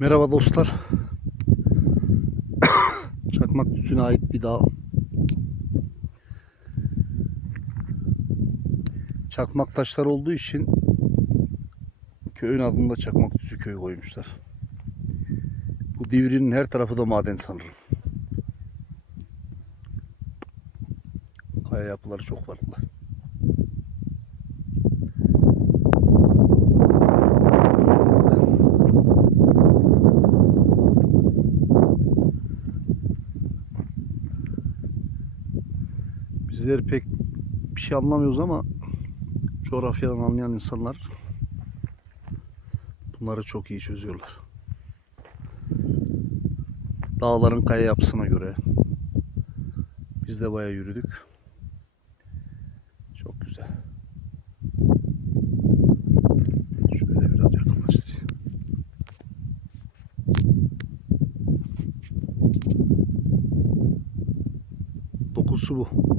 Merhaba dostlar. Çakmak Tütü'ne ait bir dağ. Çakmak taşlar olduğu için köyün adını da Çakmak Tütü köyü koymuşlar. Bu Divri'nin her tarafı da maden sanırım. Kaya yapıları çok farklı. Bizler pek bir şey anlamıyoruz ama coğrafyadan anlayan insanlar bunları çok iyi çözüyorlar. Dağların kaya yapısına göre biz de bayağı yürüdük. Çok güzel. Şöyle biraz yakınlaştırayım. Dokusu bu.